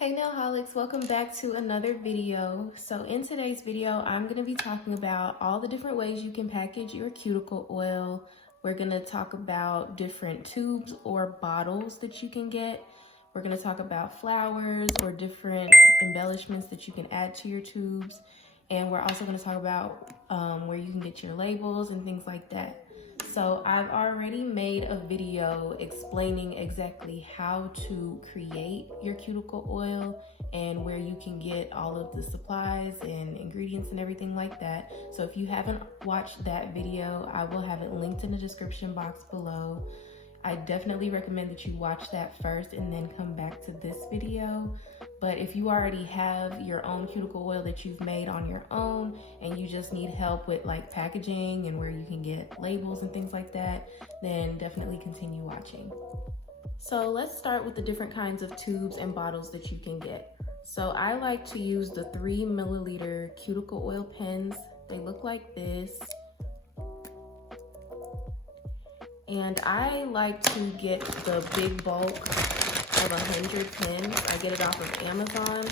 Hey Nailholics, welcome back to another video. So in today's video, I'm going to be talking about all the different ways you can package your cuticle oil. We're going to talk about different tubes or bottles that you can get. We're going to talk about flowers or different embellishments that you can add to your tubes. And we're also going to talk about where you can get your labels and things like that. So I've already made a video explaining exactly how to create your cuticle oil and where you can get all of the supplies and ingredients and everything like that. So if you haven't watched that video, I will have it linked in the description box below. I definitely recommend that you watch that first and then come back to this video. But if you already have your own cuticle oil that you've made on your own and you just need help with like packaging and where you can get labels and things like that, then definitely continue watching. So let's start with the different kinds of tubes and bottles that you can get. So I like to use the 3 milliliter cuticle oil pens. They look like this. And I like to get the big bulk of 100 pens. I get it off of Amazon,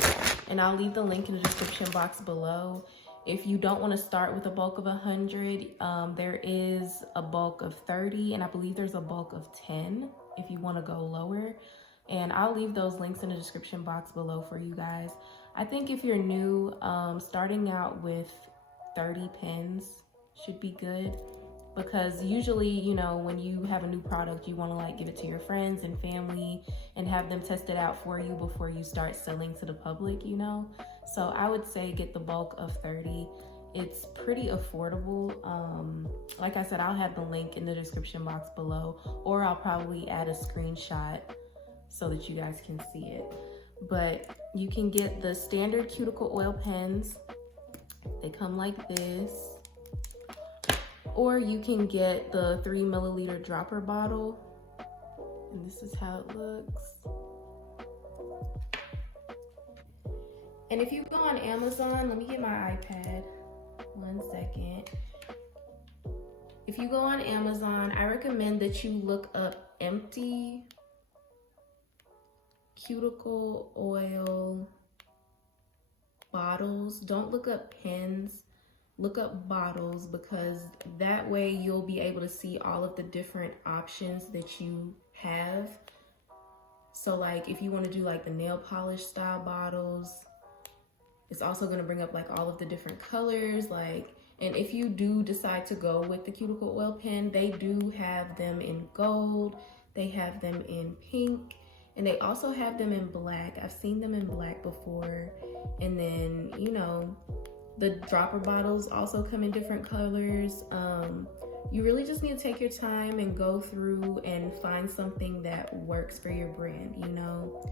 and I'll leave the link in the description box below. If you don't want to start with a bulk of 100, there is a bulk of 30, and I believe there's a bulk of 10 if you want to go lower. And I'll leave those links in the description box below for you guys. I think if you're new, starting out with 30 pens should be good. Because usually, you know, when you have a new product, you want to like give it to your friends and family and have them test it out for you before you start selling to the public, you know. So I would say get the bulk of 30. It's pretty affordable. Like I said, I'll have the link in the description box below, or I'll probably add a screenshot so that you guys can see it. But you can get the standard cuticle oil pens. They come like this. Or you can get the 3 milliliter dropper bottle. And this is how it looks. And if you go on Amazon, let me get my iPad, 1 second. If you go on Amazon, I recommend that you look up empty cuticle oil bottles. Don't look up pens. Look up bottles, because that way you'll be able to see all of the different options that you have. So like if you want to do like the nail polish style bottles, it's also going to bring up like all of the different colors. Like, and if you do decide to go with the cuticle oil pen, they do have them in gold, they have them in pink, and they also have them in black. I've seen them in black before. And then, you know, the dropper bottles also come in different colors. You really just need to take your time and go through and find something that works for your brand, you know?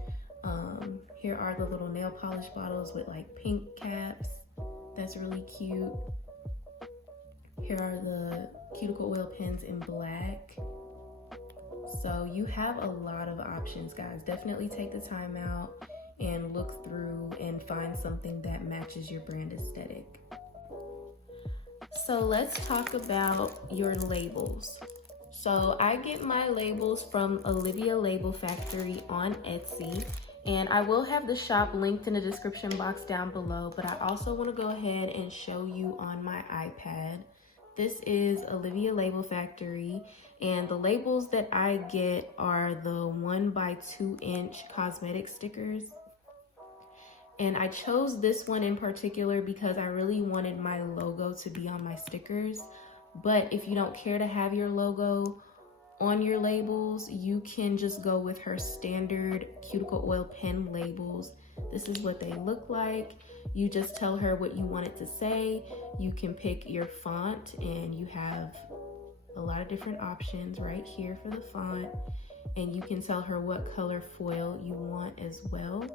Here are the little nail polish bottles with like pink caps. That's really cute. Here are the cuticle oil pens in black. So you have a lot of options, guys. Definitely take the time out and look through and find something that matches your brand aesthetic. So let's talk about your labels. So I get my labels from Olivia Label Factory on Etsy, and I will have the shop linked in the description box down below, but I also want to go ahead and show you on my iPad. This is Olivia Label Factory, and the labels that I get are the 1x2 inch cosmetic stickers. And I chose this one in particular because I really wanted my logo to be on my stickers. But if you don't care to have your logo on your labels, you can just go with her standard cuticle oil pen labels. This is what they look like. You just tell her what you want it to say. You can pick your font, and you have a lot of different options right here for the font. And you can tell her what color foil you want as well.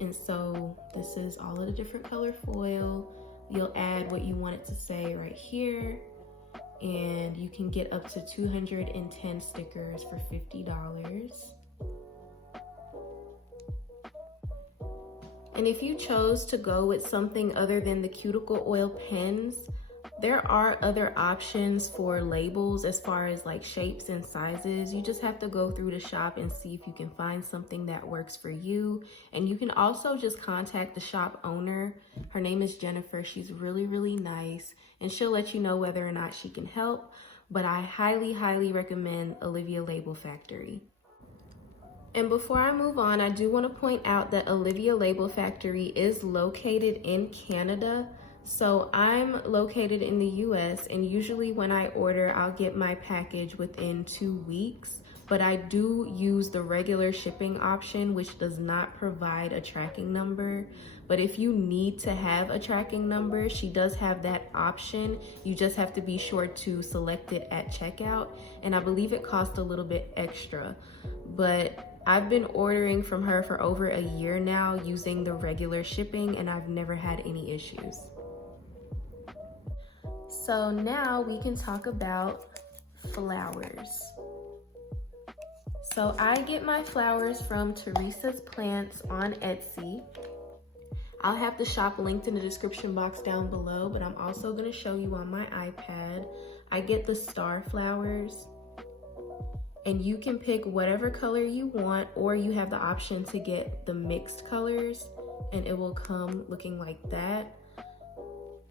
And so this is all of the different color foil. You'll add what you want it to say right here. And you can get up to 210 stickers for $50. And if you chose to go with something other than the cuticle oil pens, There are other options for labels as far as like shapes and sizes. You just have to go through the shop and see if you can find something that works for you. And you can also just contact the shop owner. Her name is Jennifer. She's really, really nice, and she'll let you know whether or not she can help. But I highly, highly recommend Olivia Label Factory. And before I move on, I do want to point out that Olivia Label Factory is located in Canada. So I'm located in the US, and usually when I order, I'll get my package within 2 weeks. But I do use the regular shipping option, which does not provide a tracking number. But if you need to have a tracking number, she does have that option. You just have to be sure to select it at checkout. And I believe it costs a little bit extra. But I've been ordering from her for over a year now using the regular shipping, and I've never had any issues. So now we can talk about flowers. So I get my flowers from Teresa's Plants on Etsy. I'll have the shop linked in the description box down below, but I'm also going to show you on my iPad. I get the star flowers, and you can pick whatever color you want, or you have the option to get the mixed colors, and it will come looking like that.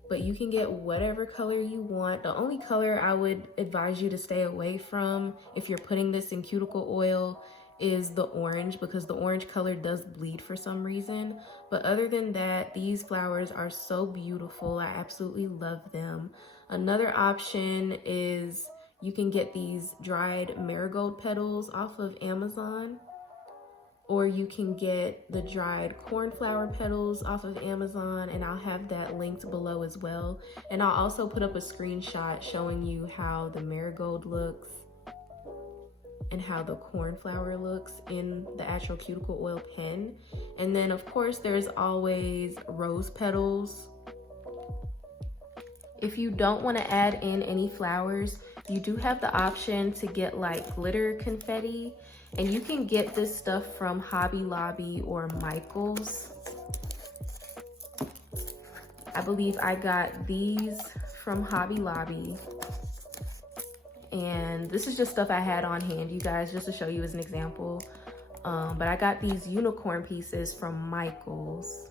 But you can get whatever color you want. The only color I would advise you to stay away from if you're putting this in cuticle oil is the orange, because the orange color does bleed for some reason. But other than that, these flowers are so beautiful. I absolutely love them. Another option is you can get these dried marigold petals off of Amazon, or you can get the dried cornflower petals off of Amazon, and I'll have that linked below as well. And I'll also put up a screenshot showing you how the marigold looks and how the cornflower looks in the actual cuticle oil pen. And then of course there's always rose petals. If you don't want to add in any flowers, you do have the option to get like glitter confetti. And you can get this stuff from Hobby Lobby or Michael's. I believe I got these from Hobby Lobby. And this is just stuff I had on hand, you guys, just to show you as an example. But I got these unicorn pieces from Michael's.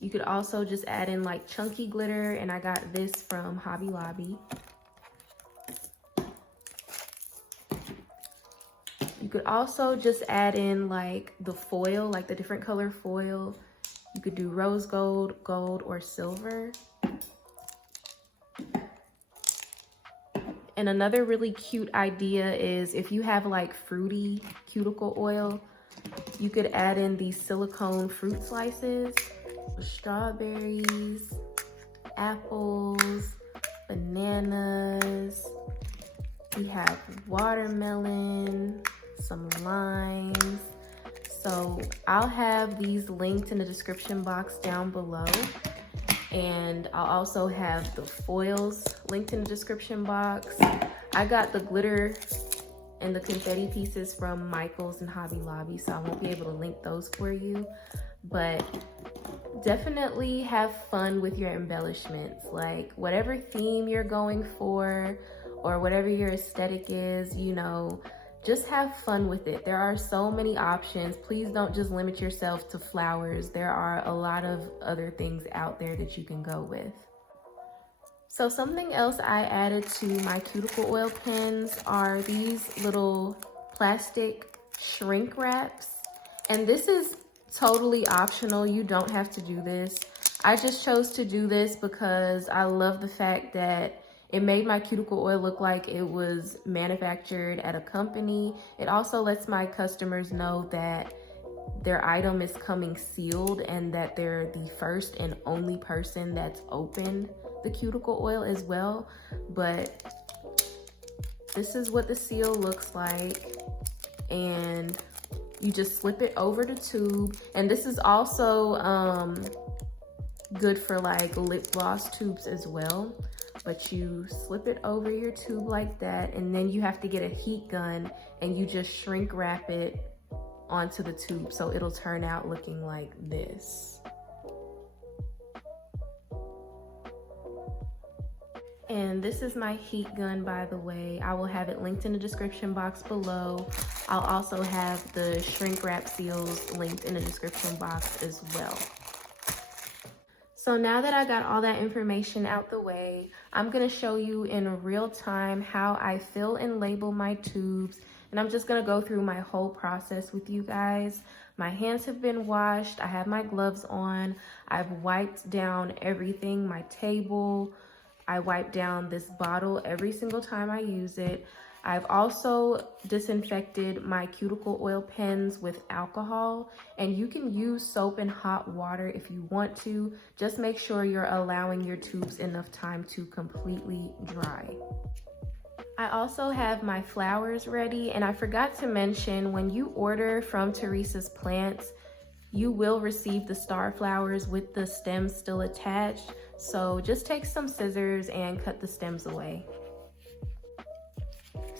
You could also just add in like chunky glitter, and I got this from Hobby Lobby. You could also just add in like the foil, like the different color foil. You could do rose gold, gold, or silver. And another really cute idea is if you have like fruity cuticle oil, you could add in these silicone fruit slices. Strawberries, apples, bananas. We have watermelon, some limes. So I'll have these linked in the description box down below. And I'll also have the foils linked in the description box. I got the glitter and the confetti pieces from Michael's and Hobby Lobby, so I won't be able to link those for you. But definitely have fun with your embellishments. Like whatever theme you're going for or whatever your aesthetic is, you know, just have fun with it. There are so many options. Please don't just limit yourself to flowers. There are a lot of other things out there that you can go with. So something else I added to my cuticle oil pens are these little plastic shrink wraps. And this is totally optional. You don't have to do this. I just chose to do this because I love the fact that it made my cuticle oil look like it was manufactured at a company. It also lets my customers know that their item is coming sealed and that they're the first and only person that's opened the cuticle oil as well. But this is what the seal looks like, and you just slip it over the tube. And this is also good for like lip gloss tubes as well. But you slip it over your tube like that, and then you have to get a heat gun and you just shrink wrap it onto the tube, so it'll turn out looking like this. And this is my heat gun, by the way. I will have it linked in the description box below. I'll also have the shrink wrap seals linked in the description box as well. So now that I got all that information out the way, I'm gonna show you in real time how I fill and label my tubes. And I'm just gonna go through my whole process with you guys. My hands have been washed, I have my gloves on, I've wiped down everything, my table, I wipe down this bottle every single time I use it. I've also disinfected my cuticle oil pens with alcohol, and you can use soap and hot water if you want to. Just make sure you're allowing your tubes enough time to completely dry. I also have my flowers ready, and I forgot to mention, when you order from Teresa's Plants, you will receive the star flowers with the stems still attached. So just take some scissors and cut the stems away.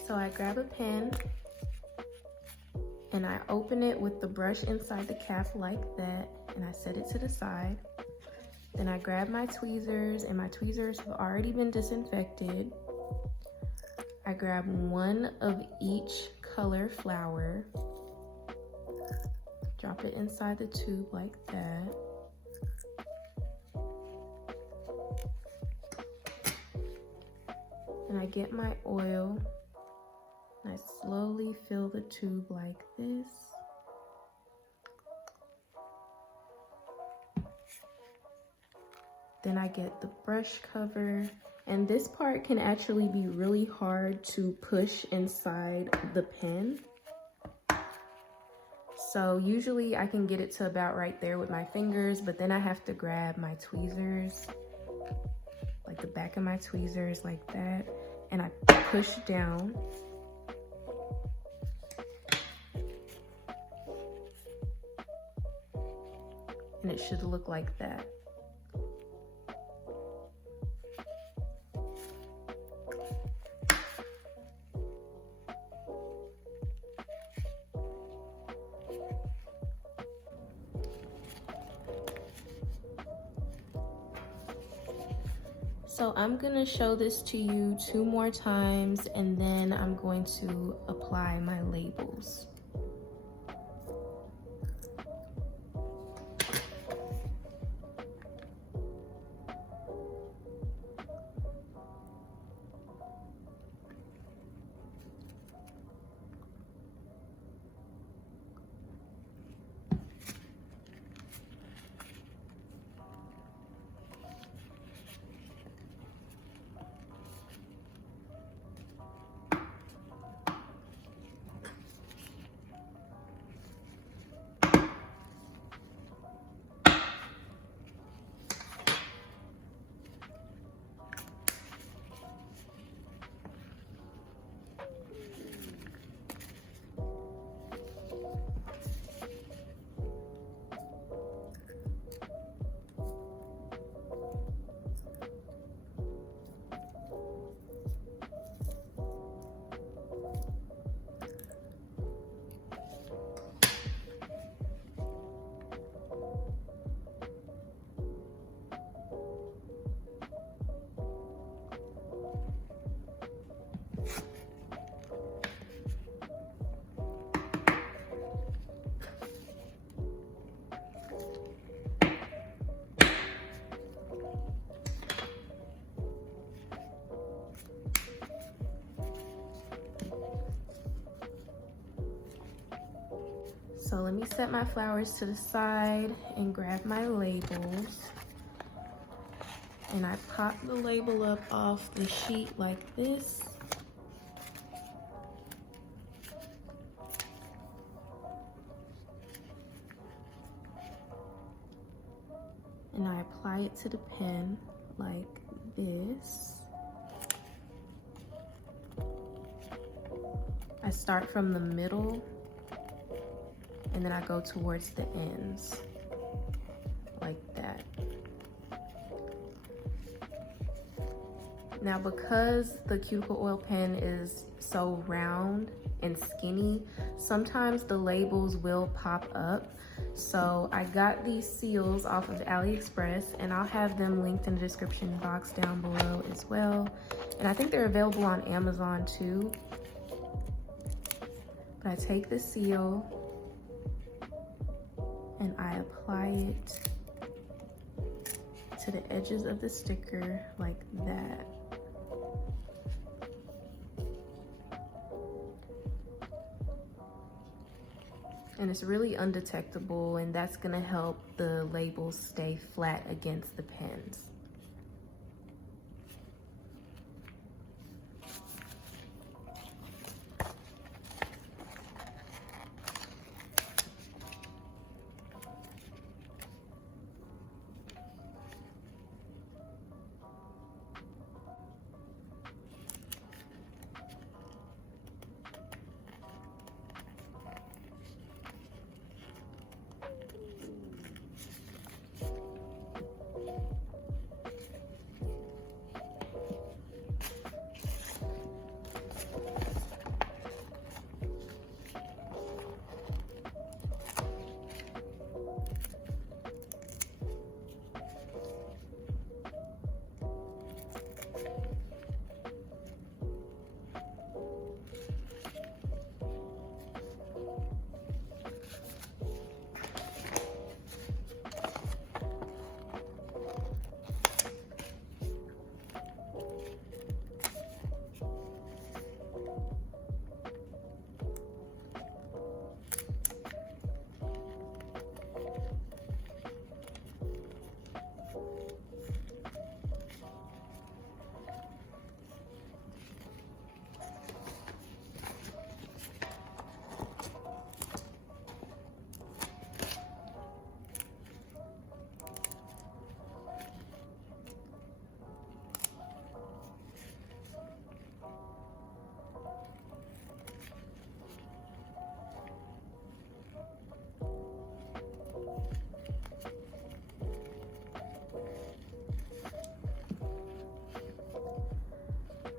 So I grab a pen and I open it with the brush inside the cap like that, and I set it to the side. Then I grab my tweezers, and my tweezers have already been disinfected. I grab one of each color flower, drop it inside the tube like that. And I get my oil, and I slowly fill the tube like this. Then I get the brush cover, and this part can actually be really hard to push inside the pen. So usually I can get it to about right there with my fingers, but then I have to grab my tweezers, like the back of my tweezers like that, and I push down. And it should look like that. So I'm gonna show this to you 2 more times, and then I'm going to apply my labels. So let me set my flowers to the side and grab my labels. And I pop the label up off the sheet like this. And I apply it to the pen like this. I start from the middle, and then I go towards the ends, like that. Now, because the cuticle oil pen is so round and skinny, sometimes the labels will pop up. So I got these seals off of AliExpress, and I'll have them linked in the description box down below as well. And I think they're available on Amazon too. But I take the seal and I apply it to the edges of the sticker like that. And it's really undetectable, and that's gonna help the labels stay flat against the pens.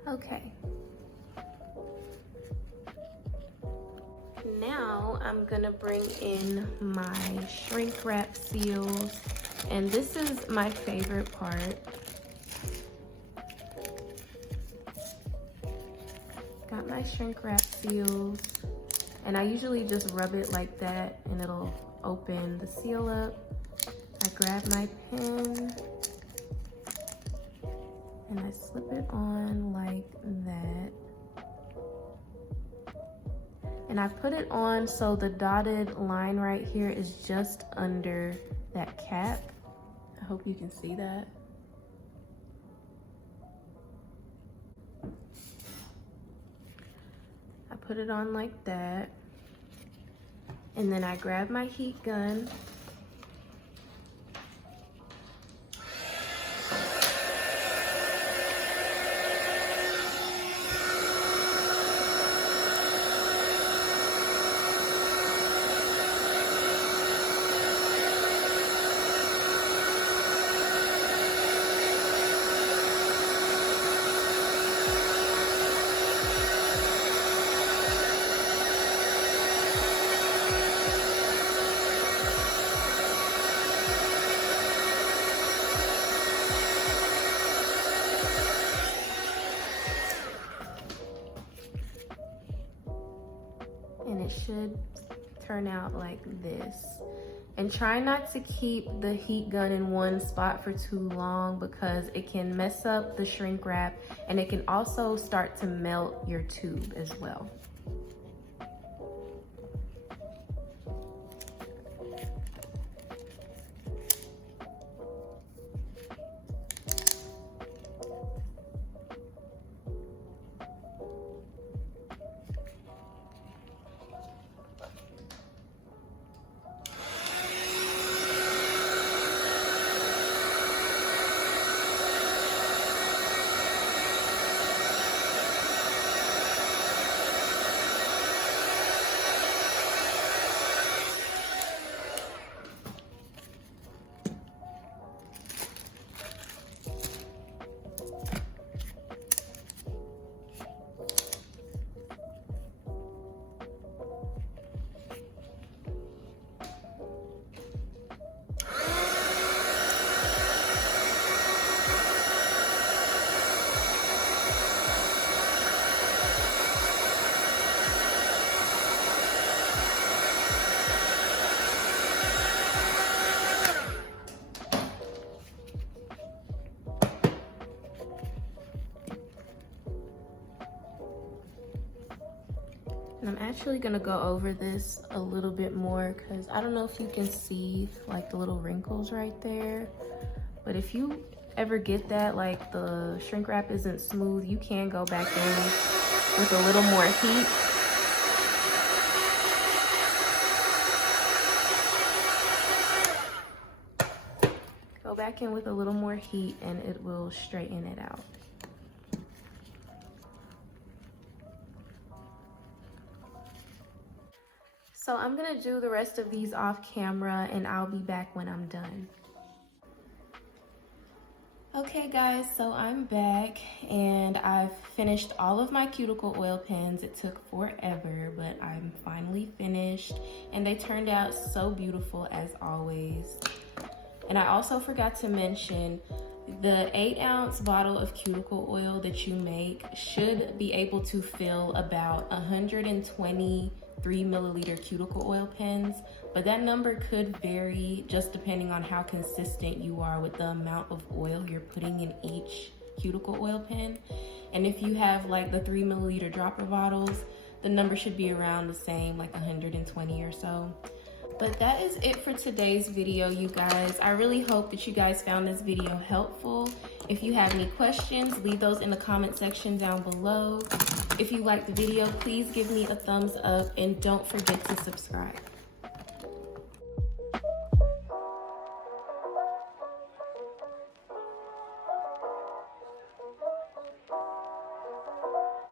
Okay. Now I'm gonna bring in my shrink wrap seals, and this is my favorite part. Got my shrink wrap seals, and I usually just rub it like that and it'll open the seal up. I grab my pen and I slip it on like that. And I put it on so the dotted line right here is just under that cap. I hope you can see that. I put it on like that. And then I grab my heat gun. And it should turn out like this. And try not to keep the heat gun in one spot for too long, because it can mess up the shrink wrap, and it can also start to melt your tube as well. actually gonna go over this a little bit more because I don't know if you can see like the little wrinkles right there, but if you ever get that, like the shrink wrap isn't smooth, you can go back in with a little more heat. Go back in with a little more heat and it will straighten it out. So I'm gonna do the rest of these off camera and I'll be back when I'm done. Okay guys, so I'm back and I've finished all of my cuticle oil pens. It took forever, but I'm finally finished and they turned out so beautiful as always. And I also forgot to mention, the 8-ounce bottle of cuticle oil that you make should be able to fill about 120 3-milliliter cuticle oil pens, but that number could vary just depending on how consistent you are with the amount of oil you're putting in each cuticle oil pen. And if you have like the 3-milliliter dropper bottles, the number should be around the same, like 120 or so. But that is it for today's video, you guys. I really hope that you guys found this video helpful. If you have any questions, leave those in the comment section down below. If you liked the video, please give me a thumbs up and don't forget to subscribe.